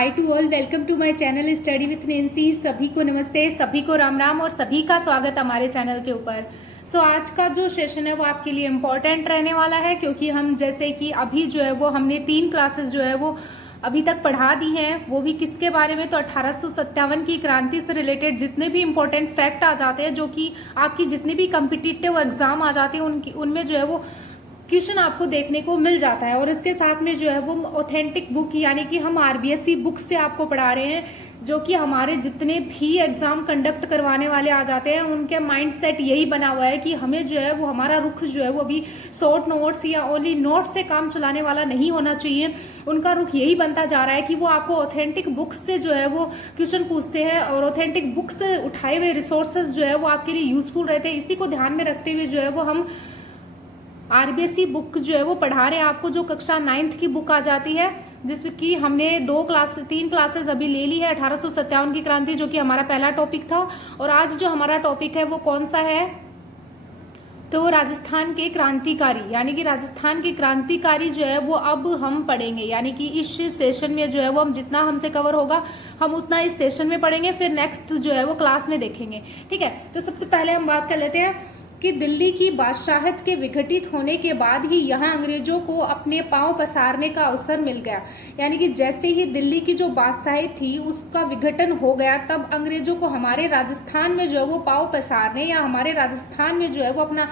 Hi to all, welcome to my channel study with Nancy. सभी को नमस्ते, सभी को राम राम और सभी का स्वागत हमारे चैनल के ऊपर। आज का जो सेशन है वो आपके लिए इम्पोर्टेंट रहने वाला है, क्योंकि हम जैसे कि अभी जो है वो हमने 3 क्लासेस जो है वो अभी तक पढ़ा दी हैं। वो भी किसके बारे में, तो 1857 की क्रांति से रिलेटेड जितने भी इम्पोर्टेंट फैक्ट आ जाते हैं, जो कि आपकी जितनी भी कम्पिटिटिव एग्जाम आ जाते हैं उनमें जो है वो क्वेश्चन आपको देखने को मिल जाता है। और इसके साथ में जो है वो ऑथेंटिक बुक, यानी कि हम आरबीएसई बुक से आपको पढ़ा रहे हैं, जो कि हमारे जितने भी एग्जाम कंडक्ट करवाने वाले आ जाते हैं उनके माइंड सेट यही बना हुआ है कि हमें जो है वो हमारा रुख जो है वो अभी शॉर्ट नोट्स या ओनली नोट्स से काम चलाने वाला नहीं होना चाहिए। उनका रुख यही बनता जा रहा है कि वो आपको ऑथेंटिक बुक्स से जो है वो क्वेश्चन पूछते हैं, और ऑथेंटिक बुक्स से उठाए हुए रिसोर्सेज जो है वो आपके लिए यूजफुल रहते हैं। इसी को ध्यान में रखते हुए जो है वो हम आरबीएसई बुक जो है वो पढ़ा रहे हैं आपको, जो कक्षा 9th की बुक आ जाती है, जिसमें कि हमने 3 क्लासेस अभी ले ली है। 1857 की क्रांति जो कि हमारा पहला टॉपिक था, और आज जो हमारा टॉपिक है वो कौन सा है, तो वो राजस्थान के क्रांतिकारी, यानी कि राजस्थान के क्रांतिकारी जो है वो अब हम पढ़ेंगे। यानी कि इस सेशन में जो है वो हम जितना हमसे कवर होगा हम उतना इस सेशन में पढ़ेंगे, फिर नेक्स्ट जो है वो क्लास में देखेंगे। ठीक है, तो सबसे पहले हम बात कर लेते हैं कि दिल्ली की बादशाहत के विघटित होने के बाद ही यहाँ अंग्रेजों को अपने पांव पसारने का अवसर मिल गया। यानी कि जैसे ही दिल्ली की जो बादशाही थी उसका विघटन हो गया, तब अंग्रेजों को हमारे राजस्थान में जो है वो पांव पसारने, या हमारे राजस्थान में जो है वो अपना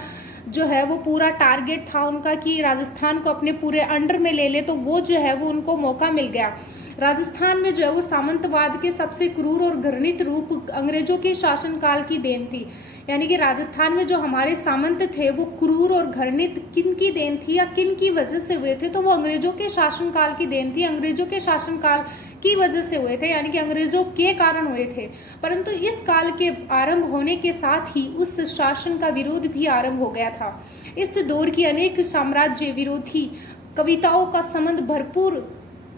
जो है वो पूरा टारगेट था उनका कि राजस्थान को अपने पूरे अंडर में ले ले, तो वो जो है वो उनको मौका मिल गया। राजस्थान में जो है वो सामंतवाद के सबसे क्रूर और घृणित रूप अंग्रेजों के शासनकाल की देन थी। यानी कि राजस्थान में जो हमारे सामंत थे वो क्रूर और घृणित किन की देन थी या किन की वजह से हुए थे, तो वो अंग्रेजों के शासनकाल की देन थी, अंग्रेजों के शासनकाल की वजह से हुए थे, यानी कि अंग्रेजों के कारण हुए थे। परंतु इस काल के आरंभ होने के साथ ही उस शासन का विरोध भी आरंभ हो गया था। इस दौर की अनेक साम्राज्य विरोधी कविताओं का संबंध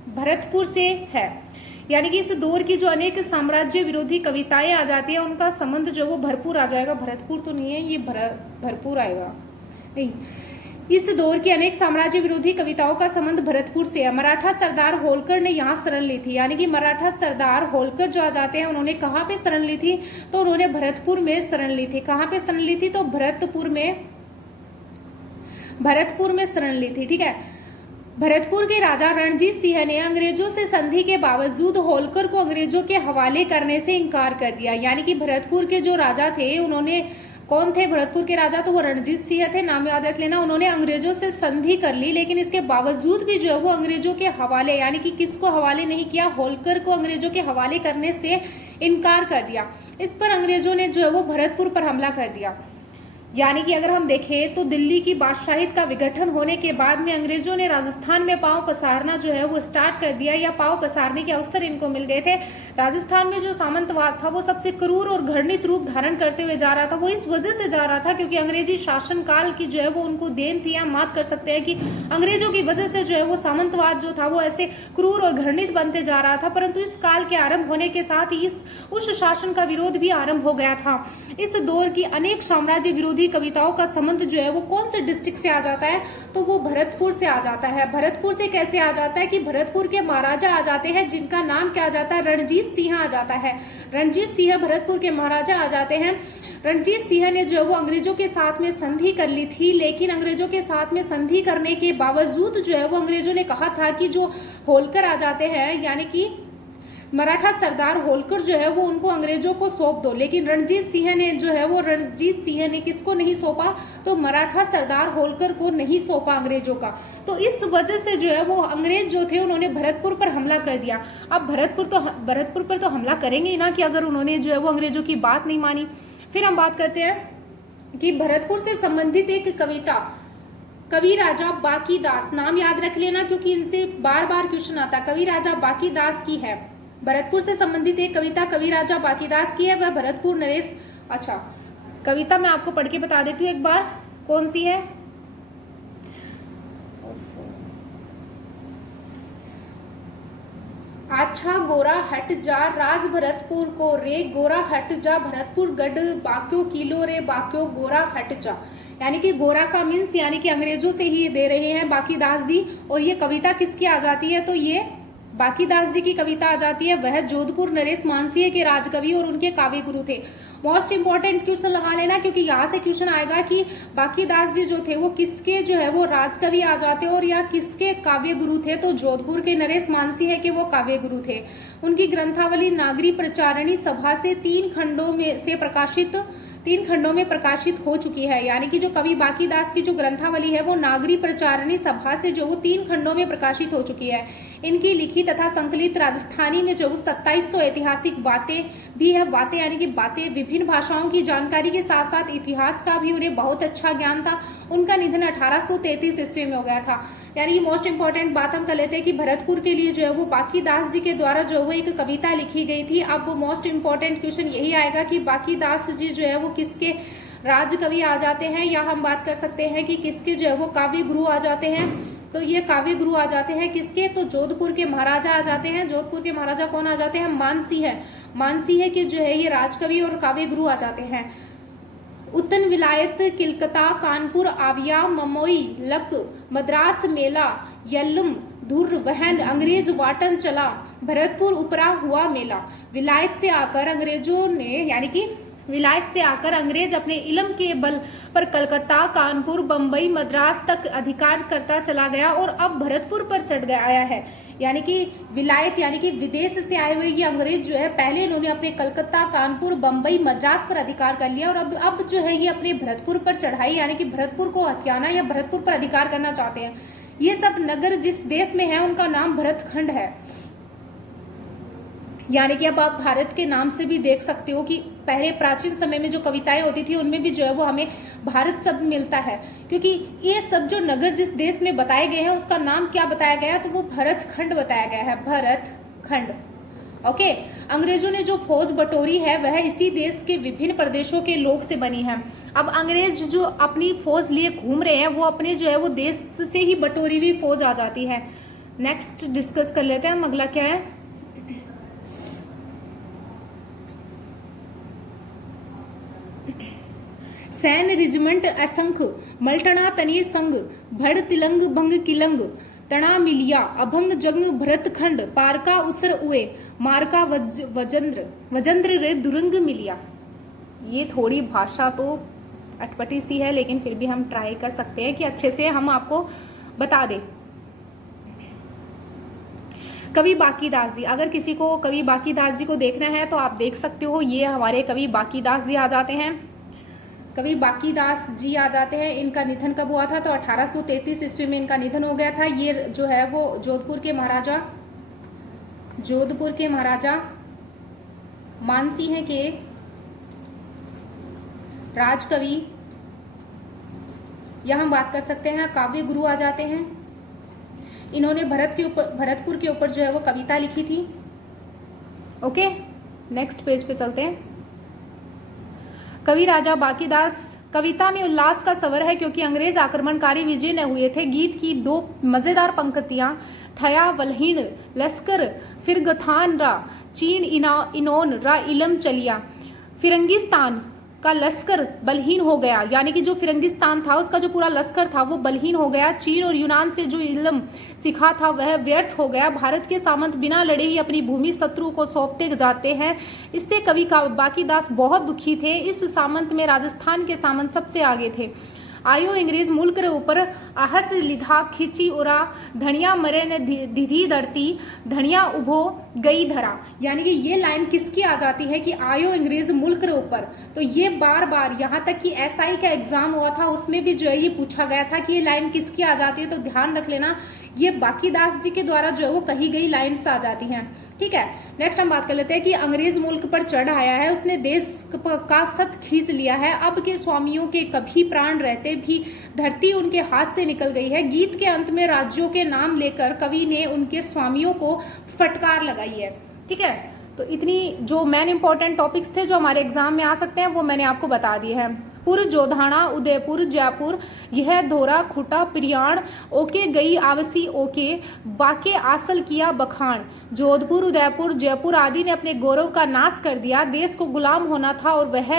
भरतपुर से है। यानी कि इस दौर की जो अनेक साम्राज्य विरोधी कविताएं आ जाती है उनका संबंध जो वो भरपूर आ जाएगा, भरतपुर तो नहीं है, ये भरपूर आएगा, नहीं। इस दौर की अनेक साम्राज्य विरोधी कविताओं का संबंध भरतपुर से है। मराठा सरदार होलकर ने यहाँ शरण ली थी। यानी कि मराठा सरदार होलकर जो आ जाते हैं उन्होंने कहाँ पे शरण ली थी, तो उन्होंने भरतपुर में शरण ली थी। कहाँ पे शरण ली थी, तो भरतपुर में शरण ली थी। ठीक है, भरतपुर के राजा रणजीत सिंह ने अंग्रेजों से संधि के बावजूद होलकर को अंग्रेजों के हवाले करने से इनकार कर दिया। यानी कि भरतपुर के जो राजा थे, उन्होंने, कौन थे भरतपुर के राजा, तो वो रणजीत सिंह थे, नाम याद रख लेना। उन्होंने अंग्रेजों से संधि कर ली, लेकिन इसके बावजूद भी जो है वो अंग्रेजों के हवाले, यानी कि किसको हवाले नहीं किया, होलकर को अंग्रेजों के हवाले करने से इनकार कर दिया। इस पर अंग्रेजों ने जो है वो भरतपुर पर हमला कर दिया। यानी कि अगर हम देखें तो दिल्ली की बादशाहित का विघटन होने के बाद में अंग्रेजों ने राजस्थान में पांव पसारना जो है वो स्टार्ट कर दिया, या पांव पसारने के अवसर इनको मिल गए थे। राजस्थान में जो सामंतवाद था वो सबसे क्रूर और घृणित रूप धारण करते हुए जा रहा था। वो इस वजह से जा रहा था क्योंकि अंग्रेजी शासनकाल की जो है वो उनको देन थी, या मात कर सकते हैं कि अंग्रेजों की वजह से जो है वो सामंतवाद जो था वो ऐसे क्रूर और घृणित बनते जा रहा था। परंतु इस काल के आरंभ होने के साथ ही उस शासन का विरोध भी आरंभ हो गया था। इस दौर की अनेक साम्राज्य विरोधी कविताओं का संबंध जो है वो कौन से डिस्ट्रिक्ट से आ जाता है, तो वो भरतपुर से आ जाता है। भरतपुर से कैसे आ जाता है कि भरतपुर के महाराजा आ जाते हैं जिनका नाम क्या आ जाता है, रणजीत सिंह आ जाता है। रणजीत सिंह भरतपुर के महाराजा आ जाते हैं। रणजीत सिंह ने जो है वो अंग्रेजों के साथ में संधि कर ली थी, लेकिन अंग्रेजों के साथ में संधि करने के बावजूद जो है वो अंग्रेजों ने कहा था कि जो होलकर आ जाते हैं, यानी कि मराठा सरदार होलकर जो है वो उनको अंग्रेजों को सौंप दो। लेकिन रणजीत सिंह ने किसको नहीं सौंपा, तो मराठा सरदार होलकर को नहीं सौंपा अंग्रेजों का। तो इस वजह से जो है वो अंग्रेज जो थे उन्होंने भरतपुर पर हमला कर दिया। अब भरतपुर पर तो हमला करेंगे ही ना, कि अगर उन्होंने जो है वो अंग्रेजों की बात नहीं मानी। फिर हम बात करते हैं कि भरतपुर से संबंधित एक कविता कवि राजा बाकीदास, नाम याद रख लेना क्योंकि इनसे बार बार क्वेश्चन आता है, कवि राजा बाकीदास की है। भरतपुर से संबंधित एक कविता कवि राजा बाकीदास की है, वह भरतपुर नरेश। अच्छा, कविता मैं आपको पढ़ के बता देती हूँ एक बार, कौन सी है। अच्छा गोरा हट जा राज भरतपुर को रे, गोरा हट जा भरतपुर गढ़ बाक्यो किलो रे, बाक्यो गोरा हट जा। यानी कि गोरा का मीन्स यानी कि अंग्रेजों से ही दे रहे हैं बाकीदास जी। और ये कविता किसकी आ जाती है, तो ये बाकीदास जी की कविता आ जाती है, वह जोधपुर नरेश मानसिंह के राजकवि और उनके काव्य गुरु थे। मोस्ट इंपॉर्टेंट क्वेश्चन लगा लेना, क्योंकि यहाँ से क्वेश्चन आएगा कि बाकीदास जी जो थे वो किसके जो है वो राजकवि आ जाते और या किसके काव्य गुरु थे। तो जोधपुर के नरेश मानसिंह के वो काव्य गुरु थे। उनकी ग्रंथावली नागरी प्रचारणी सभा से 3 खंडों में प्रकाशित हो चुकी है। यानी कि जो कवि बाकीदास की जो ग्रंथावली है वो नागरी प्रचारणी सभा से जो वो 3 खंडों में प्रकाशित हो चुकी है। इनकी लिखी तथा संकलित राजस्थानी में जो 2700 ऐतिहासिक बातें भी है। बातें यानी कि बातें, विभिन्न भाषाओं की जानकारी के साथ साथ इतिहास का भी उन्हें बहुत अच्छा ज्ञान था। उनका निधन 1833 ईस्वी में हो गया था। यानी कि मोस्ट इंपॉर्टेंट बात हम कर लेते हैं कि भरतपुर के लिए जो है वो बाकीदास जी के द्वारा जो वो एक कविता लिखी गई थी। अब वो मोस्ट इंपॉर्टेंट क्वेश्चन यही आएगा कि बाकीदास जी जो है वो किसके राजकवि आ जाते हैं, या हम बात कर सकते हैं कि किसके जो है वो काव्य गुरु आ जाते हैं। तो ये काव्य गुरु आ जाते हैं किसके, तो जोधपुर के महाराजा आ जाते हैं। जोधपुर के महाराजा कौन आ जाते हैं, मानसिंह। मानसिंह के जो है ये राजकवि और काव्य गुरु आ जाते हैं। उत्तन विलायत किलकता कानपुर आविया ममोई लक मद्रास मेला यल्लुम धुर वहन अंग्रेज वाटन चला भरतपुर उपरा हुआ मेला। विलायत से आकर अंग्रेजों ने, यानी कि विलायत से आकर अंग्रेज अपने इलम के बल पर कलकत्ता कानपुर बंबई मद्रास तक अधिकार करता चला गया और अब भरतपुर पर चढ़ गया आया है। यानी कि विलायत यानी कि विदेश से आए हुए ये अंग्रेज जो है, पहले इन्होंने अपने कलकत्ता कानपुर बंबई मद्रास पर अधिकार कर लिया और अब जो है ये अपने भरतपुर पर चढ़ाई, यानी कि भरतपुर को हथियाना या भरतपुर पर अधिकार करना चाहते हैं। ये सब नगर जिस देश में है उनका नाम भरतखंड है। यानी कि अब आप भारत के नाम से भी देख सकते हो कि पहले प्राचीन समय में जो कविताएं होती थी उनमें भी जो है वो हमें भारत शब्द मिलता है, क्योंकि ये सब जो नगर जिस देश में बताए गए हैं उसका नाम क्या बताया गया है, तो वो भरतखंड बताया गया है, भरतखंड। ओके, अंग्रेजों ने जो फौज बटोरी है वह इसी देश के विभिन्न प्रदेशों के लोग से बनी है। अब अंग्रेज जो अपनी फौज लिए घूम रहे हैं वो अपने जो है वो देश से ही बटोरी हुई फौज आ जाती है। नेक्स्ट डिस्कस कर लेते हैं हम, अगला क्या है। सैन रिजिमेंट असंख मल्टना तनी संग भड़ तिलंग भंग किलंग तना मिलिया अभंग जंग भरतखंड पारका उसर उए मारका वजंद्र रे दुरंग मिलिया। ये थोड़ी भाषा तो अटपटी सी है, लेकिन फिर भी हम ट्राई कर सकते हैं कि अच्छे से हम आपको बता दें। कवि बाकीदास जी, अगर किसी को कवि बाकीदास जी को देखना है तो आप देख सकते हो, ये हमारे कवि बाकीदास जी आ जाते हैं। कवि बाकीदास जी आ जाते हैं। इनका निधन कब हुआ था, तो 1833 ईस्वी में इनका निधन हो गया था। ये जो है वो जोधपुर के महाराजा मानसिंह के राजकवि, या हम बात कर सकते हैं काव्य गुरु आ जाते हैं। इन्होंने भरतपुर के ऊपर जो है वो कविता लिखी थी। ओके, नेक्स्ट पेज पे चलते हैं। कवि राजा बाकीदास कविता में उल्लास का सवर है क्योंकि अंग्रेज आक्रमणकारी विजय न हुए थे। गीत की 2 मजेदार पंक्तियां, थया वलहीन लश्कर फिर गथान रा चीन इनोन रा इलम चलिया, फिरंगिस्तान का लश्कर बलहीन हो गया। यानी कि जो फिरंगिस्तान था उसका जो पूरा लश्कर था वो बलहीन हो गया। चीन और यूनान से जो इल्म सीखा था वह व्यर्थ हो गया। भारत के सामंत बिना लड़े ही अपनी भूमि शत्रु को सौंपते जाते हैं। इससे कवि का बाकीदास बहुत दुखी थे। इस सामंत में राजस्थान के सामंत सबसे आगे थे। आयो अंग्रेज मुल्क रे ऊपर आहस लिधा खिंची उरा धनिया मरे ने धिधी धरती धनिया उभो गई धरा। यानी कि ये लाइन किसकी आ जाती है कि आयो अंग्रेज मुल्क रे ऊपर। तो ये बार बार यहाँ तक कि SI का एग्जाम हुआ था उसमें भी जो है ये पूछा गया था कि ये लाइन किसकी आ जाती है। तो ध्यान रख लेना, ये बाकीदास जी के द्वारा जो है वो कही गई लाइन्स आ जाती हैं। ठीक है, नेक्स्ट हम बात कर लेते हैं कि अंग्रेज मुल्क पर चढ़ आया है, उसने देश का सत खींच लिया है। अब के स्वामियों के कभी प्राण रहते भी धरती उनके हाथ से निकल गई है। गीत के अंत में राज्यों के नाम लेकर कवि ने उनके स्वामियों को फटकार लगाई है। ठीक है, तो इतनी जो मेन इंपॉर्टेंट टॉपिक्स थे जो हमारे एग्जाम में आ सकते हैं वो मैंने आपको बता दिए हैं। पुर जोधाना उदयपुर जयपुर यह धोरा खुटा प्रियाण ओके गई आवसी ओके बाके आसल किया बखान। जोधपुर उदयपुर जयपुर आदि ने अपने गौरव का नाश कर दिया। देश को गुलाम होना था और वह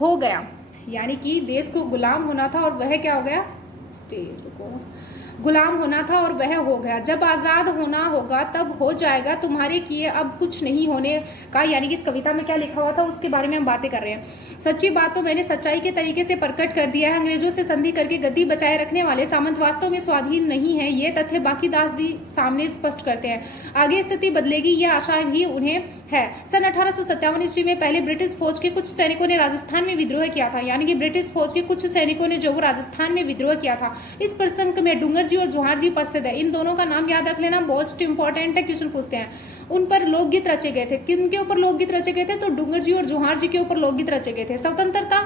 हो गया। यानी कि देश को गुलाम होना था और वह क्या हो गया, स्टेज को गुलाम होना था और वह हो गया। जब आज़ाद होना होगा तब हो जाएगा, तुम्हारे किए अब कुछ नहीं होने का। यानी कि इस कविता में क्या लिखा हुआ था उसके बारे में हम बातें कर रहे हैं। सच्ची बात तो मैंने सच्चाई के तरीके से प्रकट कर दिया है। अंग्रेजों से संधि करके गद्दी बचाए रखने वाले सामंत वास्तव में स्वाधीन नहीं है, ये तथ्य बांकीदास जी सामने स्पष्ट करते हैं। आगे स्थिति बदलेगी यह आशा भी उन्हें है। सन 1857 ईस्वी में पहले ब्रिटिश फौज के कुछ सैनिकों ने राजस्थान में विद्रोह किया था। यानी कि ब्रिटिश फौज के कुछ सैनिकों ने जो वो राजस्थान में विद्रोह किया था। इस प्रसंग में डूंगर जी और जोहार जी प्रसिद्ध है। इन दोनों का नाम याद रख लेना, मोस्ट इंपॉर्टेंट है, क्वेश्चन पूछते हैं। उन पर लोकगीत रचे गए थे। किन के ऊपर लोकगीत रचे गए थे? तो डूंगर जी और जोहार जी के ऊपर लोकगीत रचे गए थे। स्वतंत्रता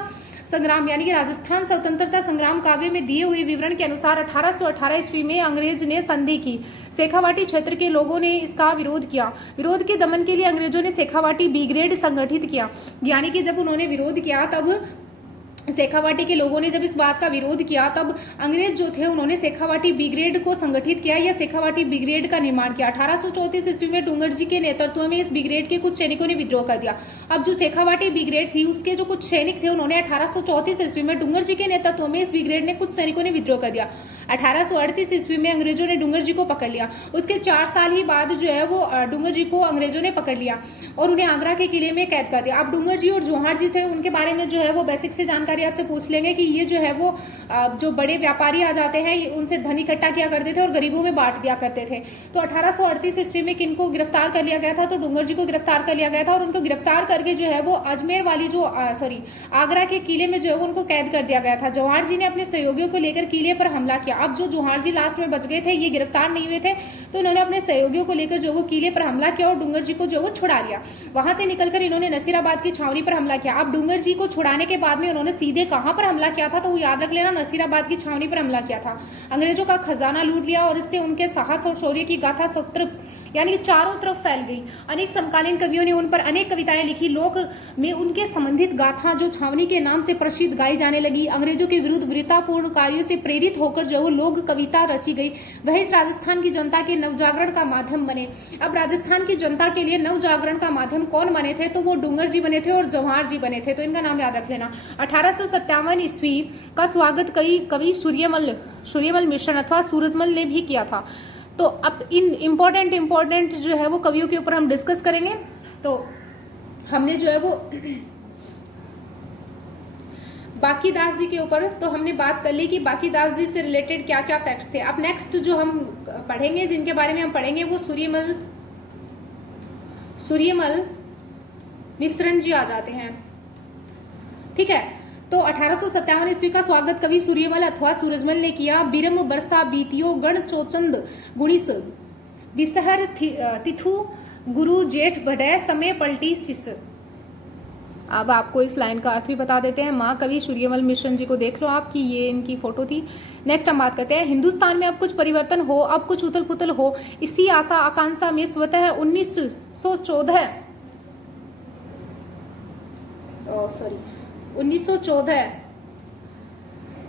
संग्राम यानी कि राजस्थान स्वतंत्रता संग्राम काव्य में दिए हुए विवरण के अनुसार 1818 ईस्वी में अंग्रेज ने संधि की। शेखावाटी क्षेत्र के लोगों ने इसका विरोध किया। विरोध के दमन के लिए अंग्रेजों ने शेखावाटी ब्रिगेड संगठित किया। यानी कि जब उन्होंने विरोध किया तब शेखावाटी के लोगों ने जब इस बात का विरोध किया तब अंग्रेज जो थे उन्होंने शेखावाटी ब्रिगेड को संगठित किया या शेखावाटी ब्रिगेड का निर्माण किया। 1834 ईस्वी में डूंगर जी के नेतृत्व में इस ब्रिगेड के कुछ सैनिकों ने विद्रोह कर दिया। अब जो शेखावाटी ब्रिगेड थी उसके जो कुछ सैनिक थे उन्होंने 1834 ईस्वी में डूंगर जी के नेतृत्व में इस ब्रिगेड ने कुछ सैनिकों ने विद्रोह कर दिया। 1838 ईस्वी में अंग्रेजों ने डूंगर जी को पकड़ लिया। उसके 4 साल ही बाद जो है वो डूंगर जी को अंग्रेजों ने पकड़ लिया और उन्हें आगरा के किले में कैद कर दिया। अब डूंगर जी और जोहार जी थे, उनके बारे में जो है वो बेसिक से जानकारी आपसे पूछ लेंगे कि ये जो है वो जो बड़े व्यापारी आ जाते हैं उनसे धन इकट्ठा किया करते थे और गरीबों में बांट दिया करते थे। तो 1838 ईस्वी में किनको गिरफ्तार कर लिया गया था? तो डूंगर जी को गिरफ्तार कर लिया गया था और उनको गिरफ्तार करके जो है वो अजमेर वाली जो आगरा के किले में जो है उनको कैद कर दिया गया था। जोहार जी ने अपने सहयोगियों को लेकर किले पर हमला किया। अब जो जोहार जी लास्ट में बच गए थे, ये गिरफ्तार नहीं हुए थे, तो उन्होंने अपने सहयोगियों को लेकर जो वो किले पर हमला किया और डूंगर जी को जो वो छुड़ा लिया। वहां से निकलकर इन्होंने नसीराबाद की छावनी पर हमला किया। अब डूंगर जी को छुड़ाने के बाद में उन्होंने सीधे कहां पर हमला किया था? तो वो याद रख लेना, नसीराबाद की छावनी पर हमला किया था। अंग्रेजों का खजाना लूट लिया और इससे उनके साहस और शौर्य की गाथा सत्र यानी चारों तरफ फैल गई। अनेक समकालीन कवियों ने उन पर अनेक कविताएं लिखी। लोक में उनके संबंधित गाथा जो छावनी के नाम से प्रसिद्ध गाई जाने लगी। अंग्रेजों के विरुद्ध वीरतापूर्ण कार्यों से प्रेरित होकर जो वो लोक कविता रची गई, वह इस राजस्थान की जनता के नवजागरण का माध्यम बने। अब राजस्थान की जनता के लिए नवजागरण का माध्यम कौन बने थे? तो वो डूंगर जी बने थे और जवाहर जी बने थे। तो इनका नाम याद रख लेना। 1857 ईस्वी का स्वागत कवि सूर्यमल मिश्र अथवा सूरजमल ने भी किया था। तो अब इन इम्पोर्टेंट जो है वो कवियों के ऊपर हम डिस्कस करेंगे। तो हमने जो है वो बांकीदास जी के ऊपर तो हमने बात कर ली कि बांकीदास जी से रिलेटेड क्या क्या फैक्ट थे। अब नेक्स्ट जो हम पढ़ेंगे, जिनके बारे में हम पढ़ेंगे, वो सूर्यमल मिश्रण जी आ जाते हैं। ठीक है, तो 1857 ईस्वी का स्वागत कवि सूर्यमल अथवा सूरजमल ने किया। बिरम बरसा बीतियो गण चोचंद गुणिस बिसहर तिथु गुरु जेठ बढ़े समय पलटी सिस। अब आपको इस लाइन का अर्थ भी बता देते हैं। माँ कवि सूर्यमल मिश्रण जी को देख लो आप कि ये इनकी फोटो थी। नेक्स्ट हम बात करते हैं, हिंदुस्तान में अब कुछ परिवर्तन हो, अब कुछ उथल पुथल हो, इसी आशा आकांक्षा में स्वतः 1914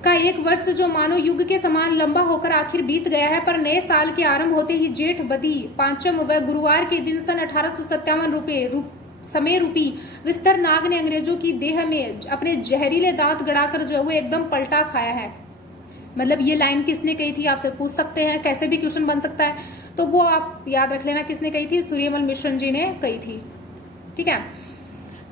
का एक वर्ष जो मानो युग के समान लंबा होकर आखिर बीत गया है, पर नए साल के आरंभ होते ही जेठ बदी पांचम व गुरुवार के दिन सन 1857 समय रूपी विस्तर नाग ने अंग्रेजों की देह में अपने जहरीले दांत गड़ाकर जो है वो एकदम पलटा खाया है। मतलब ये लाइन किसने कही थी आपसे पूछ सकते हैं, कैसे भी क्वेश्चन बन सकता है। तो वो आप याद रख लेना किसने कही थी, सूर्यमल मिश्रण जी ने कही थी। ठीक है,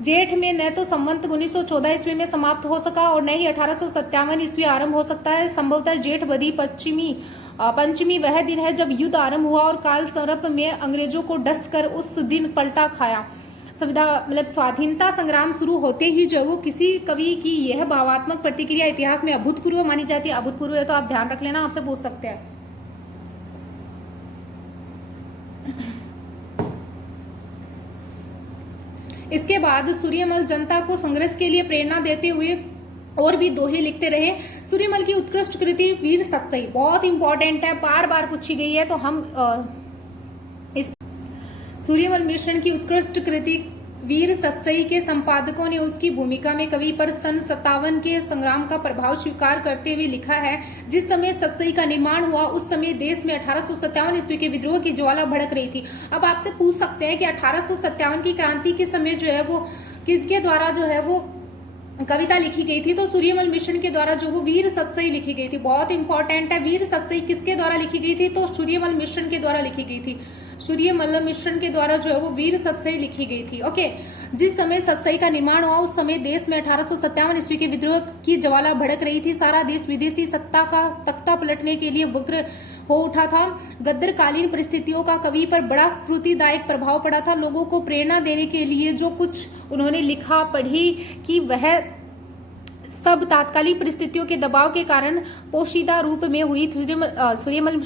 जेठ में न तो संवत 1914 ईस्वी में समाप्त हो सका और न ही 1857 ईस्वी आरंभ हो सकता है। संभवतः जेठ बदी पंचमी वह दिन है जब युद्ध आरंभ हुआ और काल सर्प में अंग्रेजों को डस कर उस दिन पलटा खाया। स्वाधीनता संग्राम शुरू होते ही जो वो किसी कवि की यह भावात्मक प्रतिक्रिया इतिहास में अभूतपूर्व मानी जाती है। अभूतपूर्व है तो आप ध्यान रख लेना, आपसे पूछ सकते हैं। इसके बाद सूर्यमल जनता को संघर्ष के लिए प्रेरणा देते हुए और भी दोहे लिखते रहे। सूर्यमल की उत्कृष्ट कृति वीर सत्सई बहुत इंपॉर्टेंट है, बार बार पूछी गई है। तो हम इस सूर्यमल मिश्रण की उत्कृष्ट कृति वीर सत्सई के संपादकों ने उसकी भूमिका में कवि पर सन 57 के संग्राम का प्रभाव स्वीकार करते हुए लिखा है। जिस समय सत्सई का निर्माण हुआ उस समय देश में 1857 ईस्वी के विद्रोह की ज्वाला भड़क रही थी। अब आपसे पूछ सकते हैं कि 1857 की क्रांति के समय जो है वो किसके द्वारा जो है वो कविता लिखी गई थी, तो सूर्यमल मिशन के द्वारा जो वो वीर सतसई लिखी गई थी। बहुत इंपॉर्टेंट है, वीर सतसई किसके द्वारा लिखी गई थी, तो सूर्यमल मिशन के द्वारा लिखी गई थी। सूर्यमल मिशन के द्वारा जो है वो वीर सतसई लिखी गई थी। ओके, जिस समय सतसई का निर्माण हुआ उस समय देश में 1857 ईस्वी के विद्रोह की ज्वाला भड़क रही थी। सारा देश विदेशी सत्ता का तख्ता पलटने के लिए उग्र हो उठा था। गद्दरकालीन परिस्थितियों का कवि पर बड़ा स्फूर्तिदायक प्रभाव पड़ा था। लोगों को प्रेरणा देने के लिए जो कुछ उन्होंने लिखा पढ़ी कि वह सब तात्कालिक परिस्थितियों के दबाव के कारण पोशीदा रूप में हुई। सूर्यमल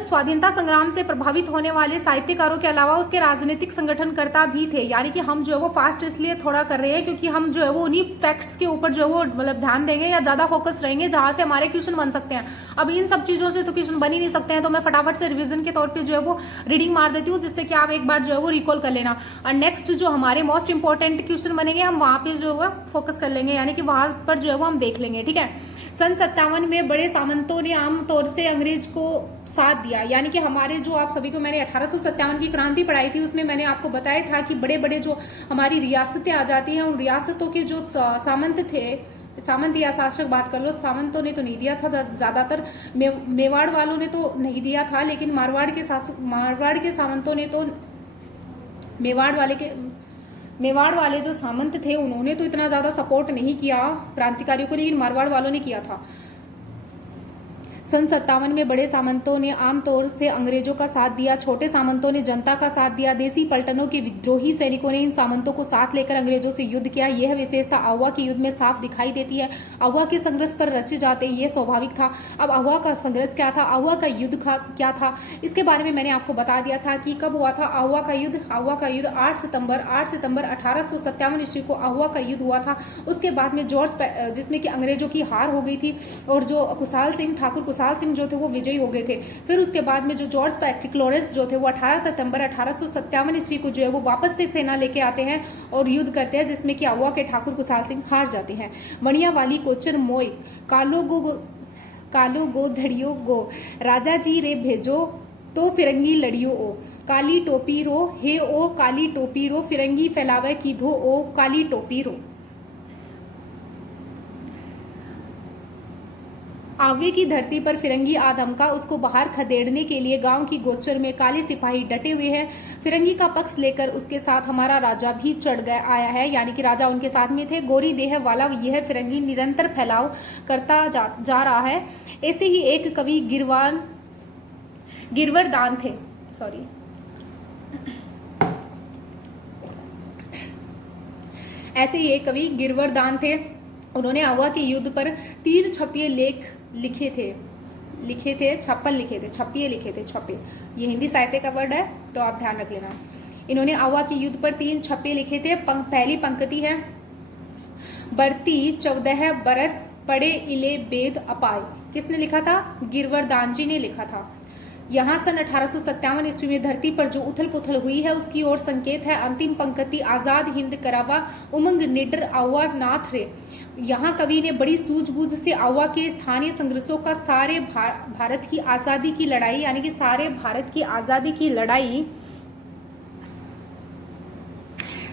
स्वाधीनता संग्राम से प्रभावित होने वाले साहित्यकारों के अलावा उसके राजनीतिक संगठनकर्ता भी थे। यानी कि हम जो है वो फास्ट इसलिए थोड़ा कर रहे हैं क्योंकि हम जो है वो उन्हीं फैक्ट्स के ऊपर जो है वो मतलब ध्यान देंगे या ज्यादा फोकस रहेंगे जहां से हमारे क्वेश्चन बन सकते हैं। अब इन सब चीजों से तो क्वेश्चन बन ही नहीं सकते हैं, तो मैं फटाफट से रिविजन के तौर पर जो है वो रीडिंग मार देती हूँ जिससे कि आप एक बार जो है वो रिकॉल कर लेना। और नेक्स्ट जो हमारे मोस्ट इंपॉर्टेंट क्वेश्चन बनेंगे हम वहां पे जो है फोकस कर लेंगे, यानी कि वहां पर जो है वो हम देख लेंगे। ठीक है, सन 57 में बड़े सामंतों ने आम तौर से अंग्रेज को साथ दिया। यानी कि हमारे जो आप सभी को मैंने 1857 की क्रांति पढ़ाई थी उसमें मैंने आपको बताया था कि बड़े बड़े जो हमारी रियासतें आ जाती हैं उन रियासतों के जो सामंत थे, सामंत या शासक बात कर लो, सामंतों ने तो नहीं दिया था ज्यादातर, मेवाड़ वालों ने तो नहीं दिया था, लेकिन मारवाड़ के सामंतों ने तो मेवाड़ वाले जो सामंत थे उन्होंने तो इतना ज्यादा सपोर्ट नहीं किया क्रांतिकारियों को, लेकिन मारवाड़ वालों ने किया था। सन 57 में बड़े सामंतों ने आमतौर से अंग्रेजों का साथ दिया, छोटे सामंतों ने जनता का साथ दिया। देसी पलटनों के विद्रोही सैनिकों ने इन सामंतों को साथ लेकर अंग्रेजों से युद्ध किया। यह विशेषता आहुआ के युद्ध में साफ दिखाई देती है। आहुआ के संघर्ष पर रचे जाते ये स्वाभाविक था। अब आहुआ का संघर्ष क्या था, आहुआ का युद्ध क्या था, इसके बारे में मैंने आपको बता दिया था कि कब हुआ था आहुआ का युद्ध। आहुआ का युद्ध 8 सितंबर 1857 ईस्वी को आहुआ का युद्ध हुआ था। उसके बाद में जिसमें कि अंग्रेजों की हार हो गई थी और जो ठाकुर कुशाल सिंह जो थे वो विजयी हो गए थे। फिर उसके बाद में जो जॉर्ज पैट्रिक लॉरेंस जो थे वो 18 सितंबर 1857 ईस्वी को जो है वो वापस से सेना लेके आते हैं और युद्ध करते हैं, जिसमें कि आहुआ के ठाकुर कुशाल सिंह हार जाते हैं। वणिया वाली कोचर मोय कालो गो धड़ियो गो, राजा जी रे भेजो तो फिरंगी लड़ियो ओ, काली टोपी रो हे ओ काली टोपी रो, फिरंगी फैलावे की धो ओ काली टोपी रो। आवे की धरती पर फिरंगी आधमका, उसको बाहर खदेड़ने के लिए गांव की गोचर में काले सिपाही डटे हुए हैं। फिरंगी का पक्ष लेकर उसके साथ हमारा राजा भी आया है, यानी कि राजा उनके साथ में थे। गोरी देह वाला यह फिरंगी निरंतर फैलाव करता जा रहा है। ऐसे ही एक कवि गिरवरदान थे, ऐसे ही एक कवि गिरवरदान थे। उन्होंने आहुआ के युद्ध पर 3 छपिए लेख लिखे थे, 56 लिखे थे, छपे, ये हिंदी साहित्य का वर्ड है तो आप ध्यान रख लेना। इन्होंने आहुआ के युद्ध पर 3 छपे लिखे थे। पहली पंक्ति है, बरती 14 बरस पड़े इले बेद अपाय, किसने लिखा था, गिरवरदान जी ने लिखा था। यहाँ सन 1857 ईस्वी में धरती पर जो उथल पुथल हुई है उसकी ओर संकेत है। अंतिम पंक्ति, आजाद हिंद करावा उमंग निडर आहुआ नाथ रे। यहाँ कवि ने बड़ी सूझबूझ से आहुआ के स्थानीय संघर्षों का सारे भारत की आजादी की लड़ाई, यानी कि सारे भारत की आजादी की लड़ाई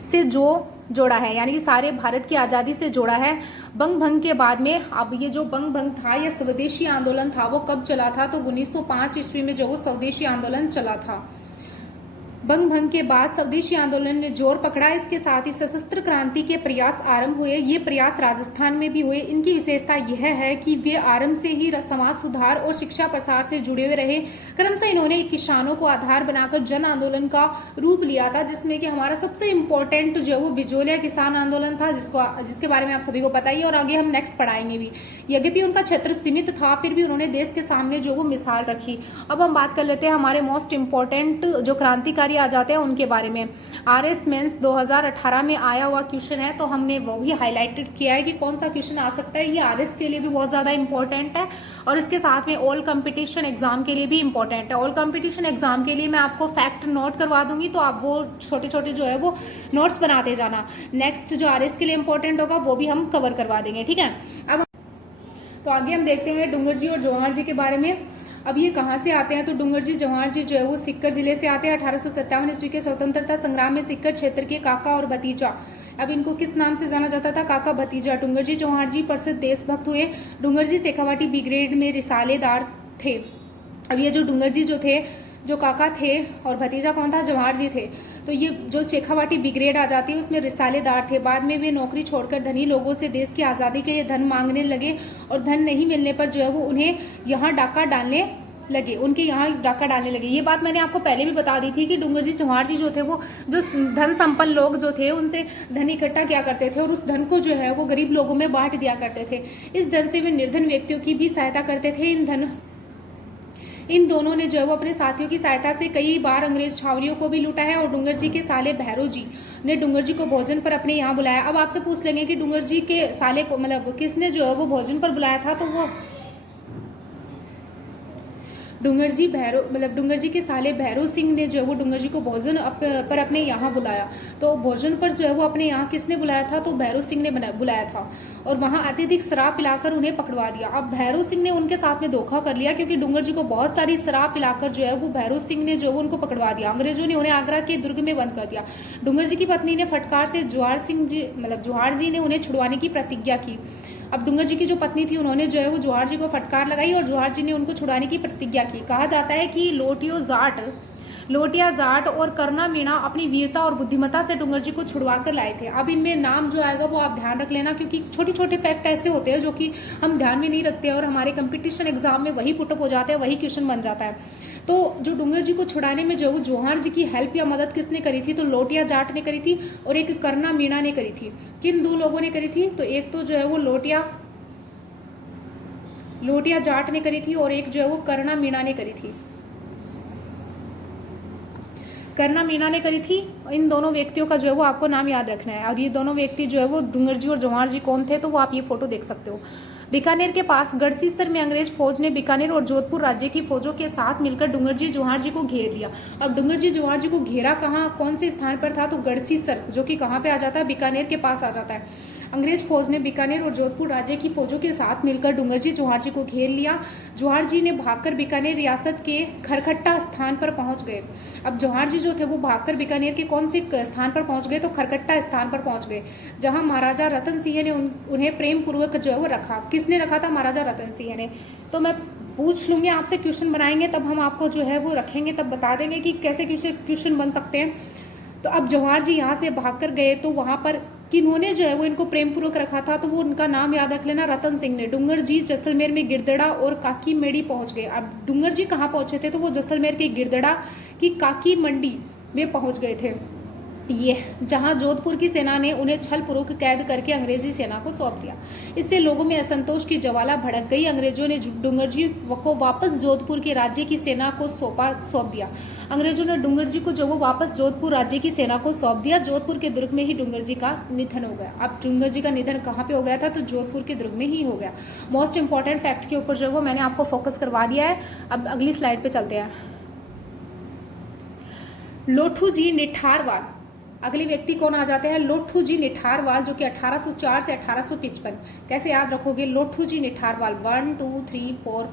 से जोड़ा है, यानी कि सारे भारत की आजादी से जोड़ा है। बंग भंग के बाद में, अब ये जो बंग भंग था यह स्वदेशी आंदोलन था, वो कब चला था, तो 1905 ईस्वी में जो वो स्वदेशी आंदोलन चला था। बंग भंग के बाद स्वदेशी आंदोलन ने जोर पकड़ा। इसके साथ ही सशस्त्र क्रांति के प्रयास आरंभ हुए। ये प्रयास राजस्थान में भी हुए। इनकी विशेषता यह है कि वे आरंभ से ही समाज सुधार और शिक्षा प्रसार से जुड़े हुए रहे। क्रमशः इन्होंने किसानों को आधार बनाकर जन आंदोलन का रूप लिया था, जिसमें कि हमारा सबसे इम्पोर्टेंट जो है वो बिजोलिया किसान आंदोलन था, जिसके बारे में आप सभी को पता ही है और आगे हम नेक्स्ट पढ़ाएंगे भी। यद्यपि उनका क्षेत्र सीमित था, फिर भी उन्होंने देश के सामने जो वो मिसाल रखी। अब हम बात कर लेते हैं हमारे मोस्ट इम्पोर्टेंट जो क्रांतिकारी आ जाते हैं उनके बारे में। आरएस मेंस 2018 में आया हुआ क्वेश्चन है, तो हमने वो भी हाईलाइटेड किया है कि कौन सा क्वेश्चन आ सकता है। ये आरएस के लिए भी बहुत ज़्यादा इंपॉर्टेंट है और इसके साथ में ऑल कंपटीशन एग्जाम के लिए भी इंपॉर्टेंट है। ऑल कंपटीशन एग्जाम के लिए मैं आपको फैक्ट नोट करवा दूंगी, तो आप वो छोटे छोटे जो है वो नोट्स बनाते जाना। नेक्स्ट जो आरएस के लिए इंपॉर्टेंट होगा वो भी हम कवर करवा देंगे, ठीक है। अब तो आगे हम देखते हैं डूंगर जी और जवाहर जी के बारे में। अब ये कहाँ से आते हैं, तो डूंगर जी जवाहर जी जो है वो सीकर जिले से आते हैं। 1857 ईस्वी के स्वतंत्रता संग्राम में सीकर क्षेत्र के काका और भतीजा, अब इनको किस नाम से जाना जाता था, काका भतीजा डूंगर जी जवाहर जी प्रसिद्ध देशभक्त हुए। डूंगर जी शेखावाटी ब्रिगेड में रिसालेदार थे। अब ये जो डूंगर जी जो थे, जो काका थे और भतीजा कौन था, जवाहर जी थे। तो ये जो शेखावाटी ब्रिगेड आ जाती है उसमें रिसालेदार थे। बाद में वे नौकरी छोड़कर धनी लोगों से देश की आज़ादी के लिए धन मांगने लगे और धन नहीं मिलने पर जो है वो उन्हें यहाँ डाका डालने लगे, उनके यहाँ डाका डालने लगे। ये बात मैंने आपको पहले भी बता दी थी कि डूंगर जी जवाहर जी जो थे वो जो धन संपन्न लोग जो थे उनसे धन इकट्ठा किया करते थे और उस धन को जो है वो गरीब लोगों में बांट दिया करते थे। इस धन से वे निर्धन व्यक्तियों की भी सहायता करते थे। इन दोनों ने जो है वो अपने साथियों की सहायता से कई बार अंग्रेज छावनियों को भी लूटा है। और डूंगर जी के साले भैरव जी ने डूंगर जी को भोजन पर अपने यहाँ बुलाया। अब आपसे पूछ लेंगे कि डूंगर जी के साले को मतलब किसने जो है वो भोजन पर बुलाया था, तो वो डूंगर जी के साले भैरव सिंह ने जो है वो डूंगर जी को भोजन पर अपने यहाँ बुलाया। तो भोजन पर जो है वो अपने यहाँ किसने बुलाया था, तो भैरव सिंह ने बुलाया था और वहाँ अत्यधिक शराब पिलाकर उन्हें पकड़वा दिया। अब भैरव सिंह ने उनके साथ में धोखा कर लिया क्योंकि डूंगर जी को बहुत सारी शराब पिलाकर जो है वो भैरव सिंह ने जो उनको पकड़वा दिया। अंग्रेजों ने उन्हें आगरा के दुर्ग में बंद कर दिया। डूंगर जी की पत्नी ने फटकार से जवाहर जी ने उन्हें छुड़वाने की प्रतिज्ञा की। अब डूंगर जी की जो पत्नी थी उन्होंने जो है वो जवाहर जी को फटकार लगाई और जवाहर जी ने उनको छुड़ाने की प्रतिज्ञा की। कहा जाता है कि लोटिया जाट और करना मीणा अपनी वीरता और बुद्धिमत्ता से डूंगर जी को छुड़वा कर लाए थे। अब इनमें नाम जो आएगा वो आप ध्यान रख लेना क्योंकि छोटे छोटे फैक्ट ऐसे होते हैं जो कि हम ध्यान में नहीं रखते और हमारे कंपटीशन एग्जाम में वही पुटअप हो जाते हैं, वही क्वेश्चन बन जाता है। तो जो डूंगर जी को छुड़ाने में जो वो जवाहर जी की हेल्प या मदद किसने करी थी, तो लोटिया जाट ने करी थी और एक करना मीणा ने करी थी। किन दो लोगों ने करी थी, तो एक तो जो है वो लोटिया जाट ने करी थी और एक जो है वो करना मीणा ने करी थी। करना मीणा ने करी थी। इन दोनों व्यक्तियों का जो है वो आपको नाम याद रखना है और ये दोनों व्यक्ति जो है वो डूंगर जी और जवाहर जी कौन थे, तो वो आप ये फोटो देख सकते हो। बीकानेर के पास गढ़सीसर में अंग्रेज फौज ने बीकानेर और जोधपुर राज्य की फौजों के साथ मिलकर डूंगर जी जवाहर जी को घेर लिया। अब डूंगर जी जवाहर जी को घेरा कहाँ, कौन से स्थान पर था, तो गढ़सीसर, जो कि कहाँ पे आ जाता है, बीकानेर के पास आ जाता है। अंग्रेज फौज ने बीकानेर और जोधपुर राज्य की फौजों के साथ मिलकर डूंगर जी जवाहर जी को घेर लिया। जवाहर जी ने भागकर बीकानेर रियासत के खरकट्टा स्थान पर पहुंच गए। अब जवाहर जी जो थे वो भागकर बीकानेर के कौन से स्थान पर पहुंच गए, तो खरकट्टा स्थान पर पहुंच गए, जहां महाराजा रतन सिंह ने उन्हें प्रेम पूर्वक जो है वो रखा। किसने रखा था, महाराजा रतन सिंह ने। तो मैं पूछ लूंगी आपसे, क्वेश्चन बनाएंगे तब हम आपको जो है वो रखेंगे, तब बता देंगे कि कैसे कैसे क्वेश्चन बन सकते हैं। तो अब जवाहर जी यहाँ से भागकर गए तो वहां पर किन्होंने जो है वो इनको प्रेम पूर्वक रखा था, तो वो उनका नाम याद रख लेना, रतन सिंह ने। डूंगर जी जैसलमेर में गिरदड़ा और काकी मेड़ी पहुंच गए। अब डूंगर जी कहाँ पहुंचे थे, तो वो जैसलमेर के गिरदड़ा की काकी मंडी में पहुंच गए थे, ये जहां जोधपुर की सेना ने उन्हें छलपूर्वक कैद करके अंग्रेजी सेना को सौंप दिया। इससे लोगों में असंतोष की ज्वाला भड़क गई। अंग्रेजों ने डूंगर जी को वापस जोधपुर के राज्य की सेना को सौंप दिया। अंग्रेजों ने डूंगर जी को जो वो वापस जोधपुर राज्य की सेना को सौंप दिया। जोधपुर के दुर्ग में ही डूंगर जी का निधन हो गया। अब डूंगर जी का निधन कहाँ पे हो गया था, तो जोधपुर के दुर्ग में ही हो गया। मोस्ट इंपॉर्टेंट फैक्ट के ऊपर जो वो मैंने आपको फोकस करवा दिया है। अब अगली स्लाइड पे चलते हैं। लोठू जी निठारवाल, अगले व्यक्ति कौन आ जाते हैं, लोठू जी निठारवाल, जो कि 1804 से 1855। कैसे याद रखोगे, लोठू जी निठारवाल, 1 2 3 4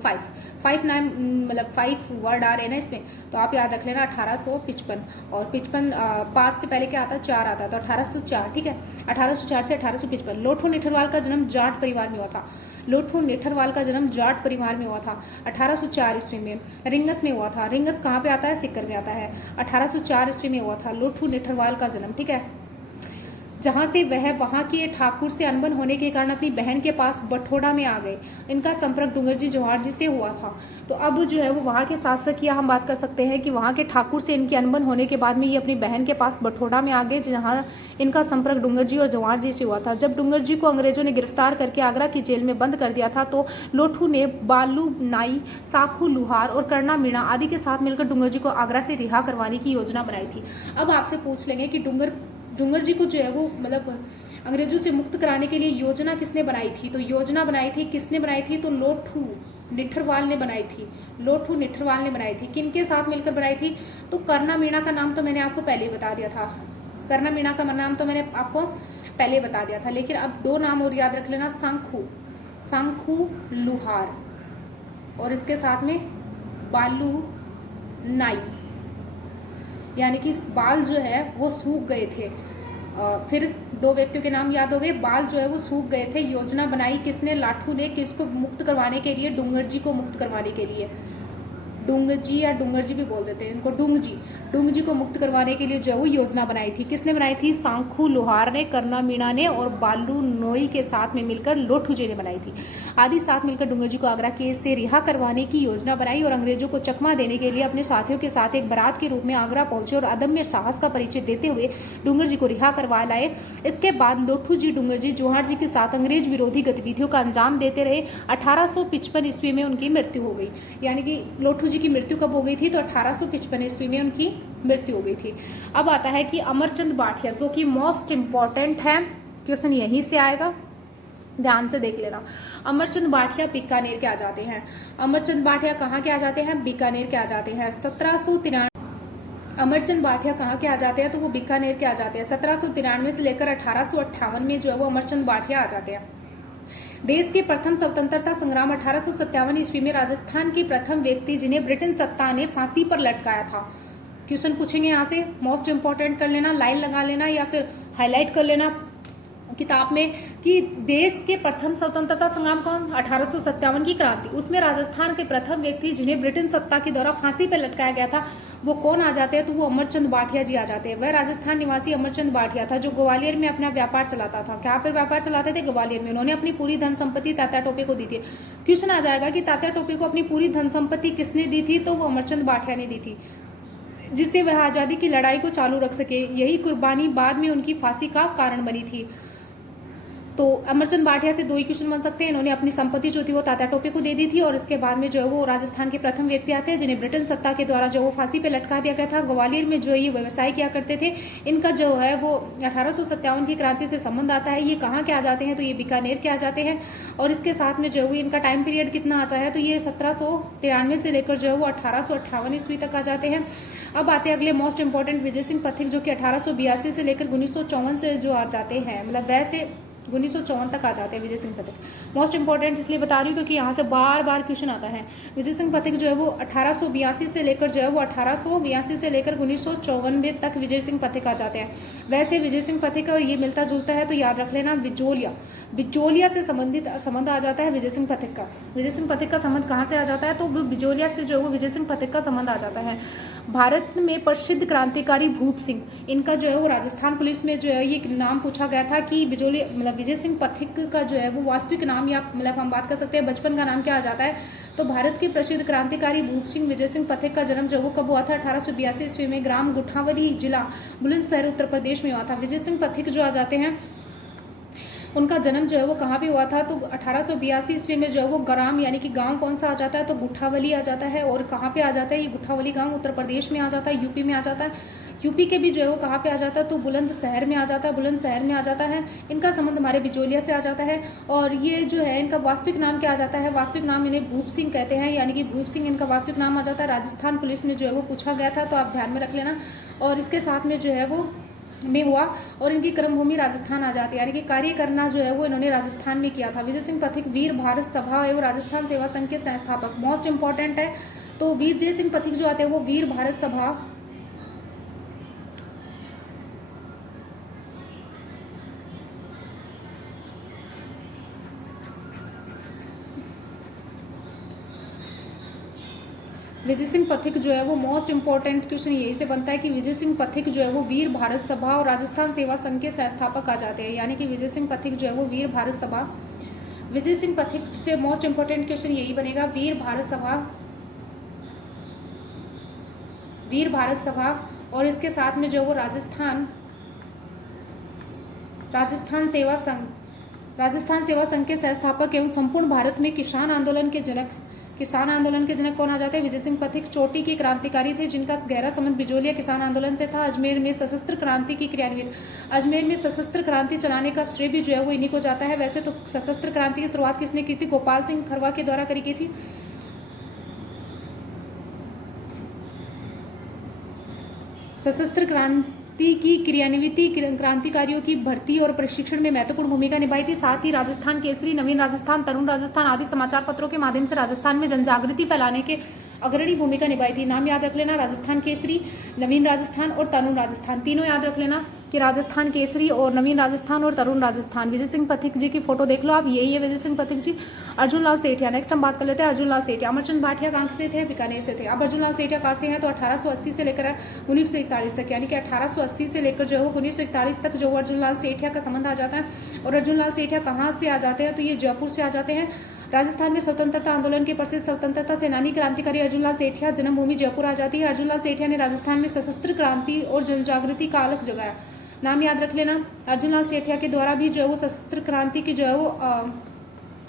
5 नाम, मतलब 5 वर्ड आ रहे हैं ना इसमें, तो आप याद रख लेना 1855। और 55 5 से पहले क्या आता है, 4 आता है, तो 1804, ठीक है। 1804 से 1855। लोठू निठारवाल का जन्म जाट परिवार में हुआ था। लोठू निठारवाल का जन्म जाट परिवार में हुआ था 1804 ईस्वी में। रिंगस में हुआ था। रिंगस कहाँ पे आता है, सीकर में आता है। 1804 ईस्वी में हुआ था लोठू निठारवाल का जन्म, ठीक है। जहाँ से वह वहाँ के ठाकुर से अनबन होने के कारण अपनी बहन के पास बठोड़ा में आ गए। इनका संपर्क डूंगर जी जवाहर जी से हुआ था। तो अब जो है वो वहाँ के शासक की हम बात कर सकते हैं कि वहाँ के ठाकुर से इनकी अनबन होने के बाद में ये अपनी बहन के पास बठोड़ा में आ गए, जहाँ इनका संपर्क डूंगर जी और जवाहर जी से हुआ था। जब डूंगर जी को अंग्रेजों ने गिरफ्तार करके आगरा की जेल में बंद कर दिया था, तो लोठू ने बालू नाई, साखू लुहार और करना मीणा आदि के साथ मिलकर डूंगर जी को आगरा से रिहा करवाने की योजना बनाई थी। अब आपसे पूछ लेंगे कि डूंगर जी को जो है वो मतलब अंग्रेजों से मुक्त कराने के लिए योजना किसने बनाई थी, तो योजना बनाई थी, किसने बनाई थी, तो लोठू निठरवाल ने बनाई थी। लोठू निठरवाल ने बनाई थी। किनके साथ मिलकर बनाई थी, तो करना मीणा का नाम तो मैंने आपको पहले ही बता दिया था। करना मीणा का नाम तो मैंने आपको पहले बता दिया था, लेकिन अब 2 नाम और याद रख लेना, सांखू लुहार और इसके साथ में बालू नाई, यानी कि बाल जो है वो सूख गए थे। फिर 2 व्यक्तियों के नाम याद हो गए। बाल जो है वो सूख गए थे। योजना बनाई किसने? लाठू ने। किसको मुक्त करवाने के लिए? डूंगर जी को मुक्त करवाने के लिए। डूंग जी या डूंगर जी भी बोल देते हैं इनको, डूंग जी को मुक्त करवाने के लिए जो है वो योजना बनाई थी। किसने बनाई थी? सांखू लोहार ने, करना मीणा ने और बालू नोई के साथ में मिलकर लोठू जी ने बनाई थी। आदि साथ मिलकर डूंगर जी को आगरा केस से रिहा करवाने की योजना बनाई और अंग्रेजों को चकमा देने के लिए अपने साथियों के साथ एक बारात के रूप में आगरा पहुंचे और अदम्य साहस का परिचय देते हुए डूंगर जी को रिहा करवा लाए। इसके बाद लोठू जी डूंगर जी जौहर जी के साथ अंग्रेज विरोधी गतिविधियों का अंजाम देते रहे। 1855 ईस्वी में उनकी मृत्यु हो गई। यानी कि लोठू जी की मृत्यु कब हो गई थी? तो 1855 ईस्वी में उनकी मृत्यु हो गई थी। अब आता है कि अमरचंद बाठिया, जो कि मोस्ट इंपॉर्टेंट है, क्वेश्चन यहीं से आएगा, ध्यान से देख लेना। अमरचंद बाठिया बीकानेर के आ जाते हैं। अमरचंद बाठिया कहाँ के आ जाते हैं? बीकानेर के आ जाते हैं। 1793 अमरचंद बाठिया कहाँ के आ जाते हैं? तो वो बीकानेर के आ जाते हैं। 1793 से लेकर 1858 में जो है वो अमरचंद बाठिया आ जाते हैं। देश के प्रथम स्वतंत्रता संग्राम 1857 ईस्वी में राजस्थान के प्रथम व्यक्ति जिन्हें ब्रिटेन सत्ता ने फांसी पर लटकाया था। क्वेश्चन पूछेंगे यहाँ से, मोस्ट इंपॉर्टेंट कर लेना, लाइन लगा लेना या फिर हाईलाइट कर लेना किताब में कि देश के प्रथम स्वतंत्रता संग्राम कौन? 1857 की क्रांति। उसमें राजस्थान के प्रथम व्यक्ति जिन्हें ब्रिटेन सत्ता के द्वारा फांसी पर लटकाया गया था वो कौन आ जाते हैं? तो वो अमरचंद बाठिया जी आ जाते हैं। वह राजस्थान निवासी अमरचंद बाठिया था जो ग्वालियर में अपना व्यापार चलाता था। क्या पर व्यापार चलाते थे? ग्वालियर में। उन्होंने अपनी पूरी धन संपत्ति तात्या टोपे को दी थी। क्वेश्चन आ जाएगा कि तात्या टोपे को अपनी पूरी धन संपत्ति किसने दी थी? तो वो अमरचंद बाठिया ने दी थी, जिससे वह आजादी की लड़ाई को चालू रख सके। यही कुर्बानी बाद में उनकी फांसी का कारण बनी थी। तो अमरचंद बाठिया से 2 ही क्वेश्चन बन सकते हैं। इन्होंने अपनी संपत्ति जो थी वो तात्या टोपे को दे दी थी और इसके बाद में जो है वो राजस्थान के प्रथम व्यक्ति आते हैं जिन्हें ब्रिटेन सत्ता के द्वारा जो वो फांसी पे लटका दिया गया था। ग्वालियर में जो है ये व्यवसाय किया करते थे। इनका जो है वो 1857 की क्रांति से संबंध आता है। ये कहाँ के आ जाते हैं? तो ये बीकानेर के आ जाते हैं और इसके साथ में जो है इनका टाइम पीरियड कितना आता है? तो ये 1793 से लेकर जो है वो 1858 ईस्वी तक आ जाते हैं। अब आते हैं अगले मोस्ट इंपॉर्टेंट विजय सिंह पथिक, जो कि 1882 से लेकर 1954 से जो आ जाते हैं, मतलब वैसे 1954 तक आ जाते हैं विजय सिंह पथिक। मोस्ट इंपॉर्टेंट इसलिए बता रही हूँ क्योंकि यहाँ से बार बार क्वेश्चन आता है। विजय सिंह पथिक जो है वो 1882 से लेकर जो है वो 1882 से लेकर 1954 तक विजय सिंह पथिक आ जाते हैं। वैसे विजय सिंह पथिक ये मिलता जुलता है तो याद रख लेना, बिजोलिया से संबंधित संबंध आ जाता है विजय सिंह पथिक का। विजय सिंह पथिक का संबंध कहाँ से आ जाता है? तो वो बिजोलिया से जो है वो विजय सिंह पथिक का संबंध आ जाता है। भारत में प्रसिद्ध क्रांतिकारी भूप सिंह, इनका जो है वो राजस्थान पुलिस में जो है ये नाम पूछा गया था कि बिजोलिया मतलब विजय सिंह पथिक का जो है वो वास्तविक नाम या मतलब हम बात कर सकते हैं बचपन का नाम क्या आ जाता है? तो भारत के प्रसिद्ध क्रांतिकारी भूप सिंह विजय सिंह पथिक का जन्म जो वो कब हुआ था? 1882 ईस्वी में ग्राम गुठावली, जिला बुलंदशहर, उत्तर प्रदेश में हुआ था। विजय सिंह पथिक जो आ जाते हैं उनका जन्म जो है वो कहाँ पे हुआ था? तो 1882 ईस्वी में जो है वो ग्राम यानी कि गांव कौन सा आ जाता है? तो गुठावली आ जाता है। और कहाँ पे आ जाता है ये गुठावली गांव? उत्तर प्रदेश में आ जाता है, यूपी में आ जाता है। यूपी के भी जो है वो कहाँ पे आ जाता है? तो बुलंदशहर में आ जाता है, बुलंदशहर में आ जाता है। इनका संबंध हमारे बिजोलिया से आ जाता है। और ये जो है इनका वास्तविक नाम क्या आ जाता है? वास्तविक नाम इन्हें भूप सिंह कहते हैं, यानी कि भूप सिंह इनका वास्तविक नाम आ जाता है। राजस्थान पुलिस में जो है वो पूछा गया था तो आप ध्यान में रख लेना। और इसके साथ में जो है वो में हुआ और इनकी कर्मभूमि राजस्थान आ जाती है, यानी कि कार्य करना जो है वो इन्होंने राजस्थान में किया था। विजय सिंह पथिक वीर भारत सभा एवं राजस्थान सेवा संघ के संस्थापक, मोस्ट इंपॉर्टेंट है। तो विजय सिंह पथिक जो आते हैं वो वीर भारत सभा विजय सिंह पथिक जो है वो मोस्ट इंपॉर्टेंट क्वेश्चन यही से बनता है कि विजय सिंह पथिक जो है वो वीर भारत सभा और राजस्थान सेवा संघ के संस्थापक आ जाते हैं, यानी कि विजय सिंह पथिक जो है वो वीर भारत सभा। विजय सिंह पथिक से मोस्ट इंपॉर्टेंट क्वेश्चन यही बनेगा, वीर भारत सभा और इसके साथ में जो वो राजस्थान सेवा संघ के संस्थापक एवं संपूर्ण भारत में किसान आंदोलन के जनक कौन आ जाते हैं? विजय सिंह पथिक चोटी के क्रांतिकारी थे जिनका गहरा संबंध बिजोलिया किसान आंदोलन से था। अजमेर में सशस्त्र क्रांति चलाने का श्रेय भी जो है वो इन्हीं को जाता है। वैसे तो सशस्त्र क्रांति की शुरुआत किसने की थी? गोपाल सिंह खरवा के द्वारा करी गई थी। सशस्त्र क्रांति की क्रियान्विति क्रांतिकारियों की भर्ती और प्रशिक्षण में महत्वपूर्ण भूमिका निभाई थी। साथ ही राजस्थान केसरी, नवीन राजस्थान, तरुण राजस्थान आदि समाचार पत्रों के माध्यम से राजस्थान में जनजागृति फैलाने के अग्रणी भूमिका निभाई थी। नाम याद रख लेना, राजस्थान केसरी, नवीन राजस्थान और तरुण राजस्थान, तीनों याद रख लेना कि राजस्थान केसरी और नवीन राजस्थान और तरुण राजस्थान। विजय सिंह पथिक जी की फोटो देख लो आप, यही है विजय सिंह पथिक जी। अर्जुन लाल सेठिया, नेक्स्ट हम बात कर लेते हैं अर्जुन लाल सेठिया। अमरचंद भाटिया कहाँ से थे? बीकानेर से थे। अब अर्जुन लाल सेठिया कहाँ से हैं? तो 1880 से लेकर 1941 तक, यानी कि 1880 से लेकर जो है 1941 तक जो अर्जुन लाल सेठिया का संबंध आ जाता है। और अर्जुन लाल सेठिया कहाँ से आ जाते हैं? तो ये जयपुर से आ जाते हैं। राजस्थान में स्वतंत्रता आंदोलन के प्रसिद्ध स्वतंत्रता सेनानी क्रांतिकारी अर्जुन लाल सेठिया, जन्मभूमि जयपुर आ जाती है। अर्जुन लाल सेठिया ने राजस्थान में सशस्त्र क्रांति और जन जागृति का अलख जगाया। नाम याद रख लेना, अर्जुन लाल सेठिया के द्वारा भी जो है वो सशस्त्र क्रांति की जो है वो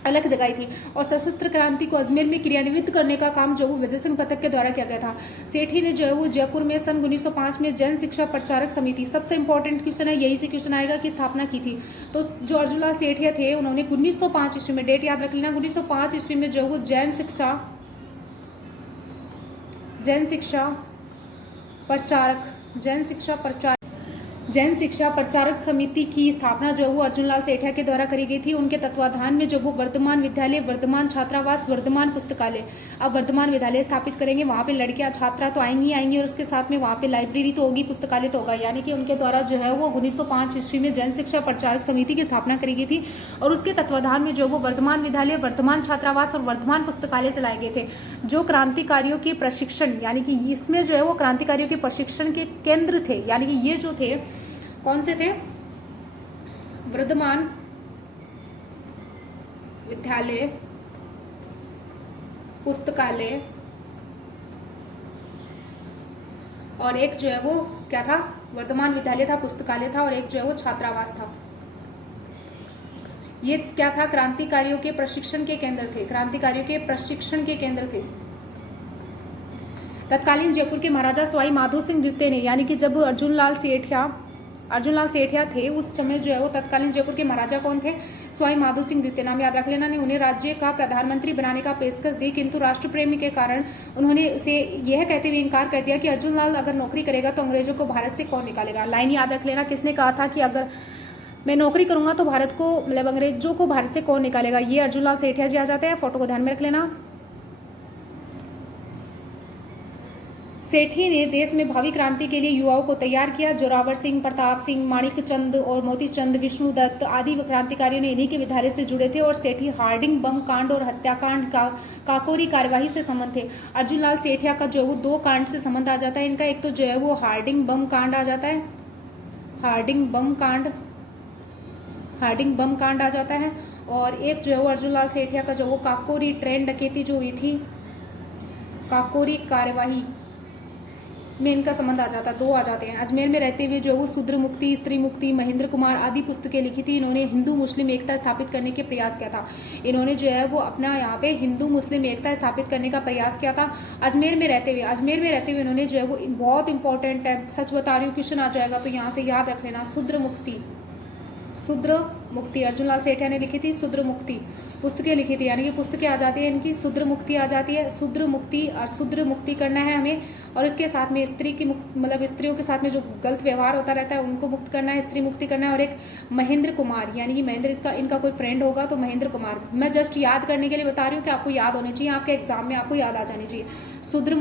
अलग जगाई थी। और सशस्त्र क्रांति को अजमेर में क्रियान्वित करने का काम जो वो विजय सिंह पथक के द्वारा किया गया था। सेठी ने जो है वो जयपुर में सन 1905 में जन शिक्षा प्रचारक समिति, सबसे इंपॉर्टेंट क्वेश्चन है यही से क्वेश्चन आएगा, की स्थापना की थी। तो जो अर्जुन लाल सेठिया थे उन्होंने 1905 ईस्वी में, डेट याद रख लेना, 1905 ईस्वी में जो वो जैन शिक्षा प्रचारक समिति की स्थापना जो वो अर्जुन लाल सेठिया के द्वारा करी गई थी। उनके तत्वाधान में जो वो वर्धमान विद्यालय, वर्धमान छात्रावास, वर्धमान पुस्तकालय, अब वर्धमान विद्यालय स्थापित करेंगे। वहाँ पे लड़कियां छात्रा तो आएंगी और उसके साथ में वहाँ पे लाइब्रेरी तो होगी, पुस्तकालय तो होगा, यानी कि उनके द्वारा जो है वो 1905 ईस्वी में जन शिक्षा प्रचारक समिति की स्थापना करी गई थी। और उसके तत्वाधान में जो वो वर्धमान विद्यालय, वर्धमान छात्रावास और वर्धमान पुस्तकालय चलाए गए थे, जो क्रांतिकारियों के प्रशिक्षण, यानी कि इसमें जो है वो क्रांतिकारियों के प्रशिक्षण के केंद्र थे। यानी कि ये जो थे कौन से थे? वर्धमान विद्यालय, पुस्तकालय और एक जो है वो क्या था? वर्धमान विद्यालय था, पुस्तकालय था, और एक जो है वो छात्रावास था। ये क्या था? क्रांतिकारियों के प्रशिक्षण के केंद्र थे, क्रांतिकारियों के प्रशिक्षण के केंद्र थे। तत्कालीन जयपुर के महाराजा सवाई माधो सिंह द्वितीय ने, यानी कि जब अर्जुन लाल सेठिया थे उस समय जो है वो तत्कालीन जयपुर के महाराजा कौन थे? सवाई माधो सिंह द्वितीय, नाम याद रख लेना, ने उन्हें राज्य का प्रधानमंत्री बनाने का पेशकश दी, किंतु राष्ट्रप्रेम के कारण उन्होंने इसे यह कहते हुए इनकार कर दिया कि अर्जुन लाल अगर नौकरी करेगा तो अंग्रेजों को भारत से कौन निकालेगा। लाइन याद रख लेना, किसने कहा था कि अगर मैं नौकरी करूंगा तो भारत को, मतलब अंग्रेजों को भारत से कौन निकालेगा? ये अर्जुन लाल सेठिया जी आ जाते हैं। फोटो को ध्यान में रख लेना। सेठी ने देश में भावी क्रांति के लिए युवाओं को तैयार किया। जोरावर सिंह, प्रताप सिंह, माणिक चंद और मोती चंद, विष्णुदत्त आदि क्रांतिकारियों ने इन्हीं के विद्यालय से जुड़े थे। और सेठी हार्डिंग बम कांड और हत्याकांड का काकोरी कार्यवाही से संबंध थे। अर्जुन लाल सेठिया का जो वो 2 कांड से संबंध आ जाता है इनका। एक तो जो है वो हार्डिंग बम कांड आ जाता है, हार्डिंग बम कांड आ जाता है। और एक जो है वो अर्जुन लाल सेठिया का जो वो काकोरी ट्रेन डकैती जो हुई थी, काकोरी कार्यवाही में इनका संबंध आ जाता है। 2 आ जाते हैं। अजमेर में रहते हुए जो वो शूद्र मुक्ति, स्त्री मुक्ति, महेंद्र कुमार आदि पुस्तकें लिखी थी। इन्होंने हिंदू मुस्लिम एकता स्थापित करने के प्रयास किया था। इन्होंने जो है वो अपना यहाँ पे हिंदू मुस्लिम एकता स्थापित करने का प्रयास किया था अजमेर में रहते हुए इन्होंने जो है वो बहुत इंपॉर्टेंट है, सच बता रही हूँ, क्वेश्चन आ जाएगा तो यहाँ से याद रख लेना। शूद्र मुक्ति अर्जुन लाल सेठिया ने लिखी थी। शूद्र मुक्ति पुस्तकें लिखी थी, यानी कि पुस्तकें आ जाती है इनकी। शूद्र मुक्ति आ जाती है, शूद्र मुक्ति करना है हमें। और इसके साथ में स्त्री की मतलब स्त्रियों के साथ में जो गलत व्यवहार होता रहता है उनको मुक्त करना है, स्त्री मुक्ति करना है। और एक महेंद्र कुमार, यानी कि महेंद्र इनका कोई फ्रेंड होगा तो महेंद्र कुमार, मैं जस्ट याद करने के लिए बता रही हूँ कि आपको याद होनी चाहिए, आपके एग्जाम में आपको याद आ जानी चाहिए। शूद्र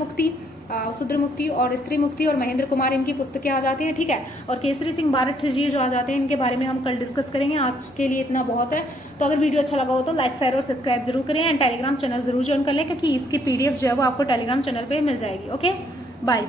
मुक्ति और स्त्री मुक्ति और महेंद्र कुमार इनकी पुस्तकें आ जाती हैं, ठीक है। और केसरी सिंह बारठ जी जो आ जाते हैं, इनके बारे में हम कल डिस्कस करेंगे। आज के लिए इतना बहुत है। तो अगर वीडियो अच्छा लगा हो तो लाइक, शेयर और सब्सक्राइब जरूर करें एंड टेलीग्राम चैनल जरूर ज्वाइन कर लें, क्योंकि इसकी PDF जो है वो आपको टेलीग्राम चैनल पर मिल जाएगी। Okay, bye.